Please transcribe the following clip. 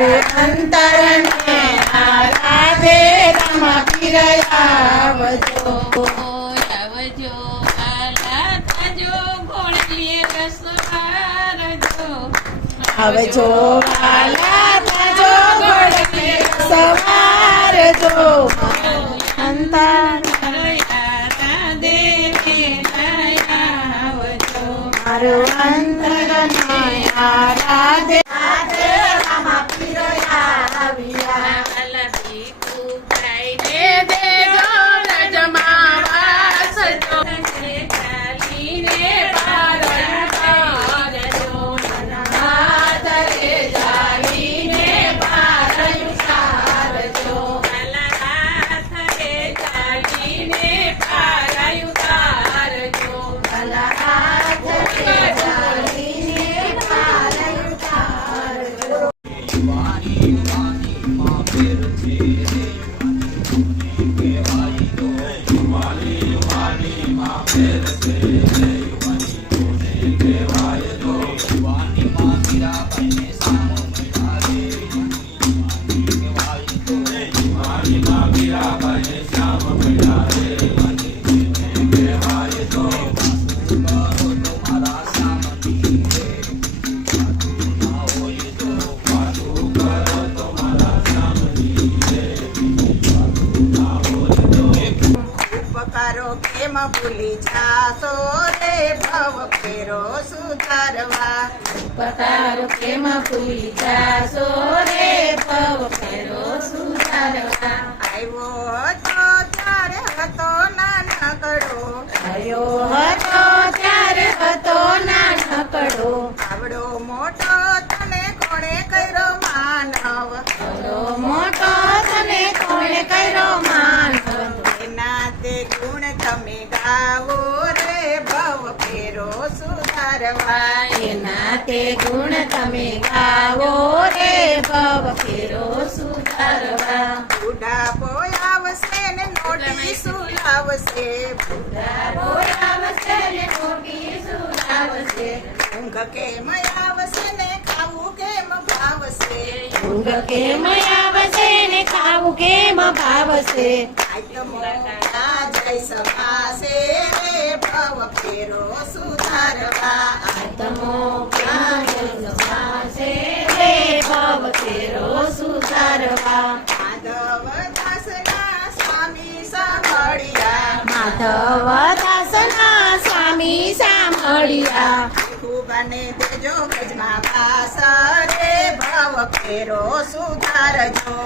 મારે અંતરને આરાધે રમા પીર આવજો આવજો વાલા તાજો ઘોડીએ રસવારજો આવજો વાલા તાજો ઘોડીએ સવારજો અંતર મારું અંતર રાધે રાધે أبيا કેમ ભૂલી જાશો રે ભવ ફેરો સુધારવા. પતારો પ્રેમ ભૂલી જાશો રે પવ ફેરો સુધારવા. આવ્યો હતો ત્યારે હતો નાનકડો આવ્યો હતો ત્યારે હતો નાનકડો આવડો મોટો સુધારવા નાતે ગુણ તમે ગાવો રે ભવ ફેરો સુધારવા. બુઢાપો આવશે ને નોટી સુલાવશે. બોલાવશે ને નોટી સુલાવશે. ઊંઘ કેમ આવશે ને ખાવું કેમ ભાવશે? ઊંઘ કેમ આવશે ને ખાવું કેમ ભાવશે? આત્મો ના જય સમાસે રે ભવ ફેરો સુધારવા. રે ભવ ફેરો સુધારવા માધવ દાસના સ્વામી સાંભળ્યા માધવ દાસના સ્વામી સાંભળ્યા ભગવાને દેજો ગજમાં વાસ રે ભવ ફેરો સુધારજો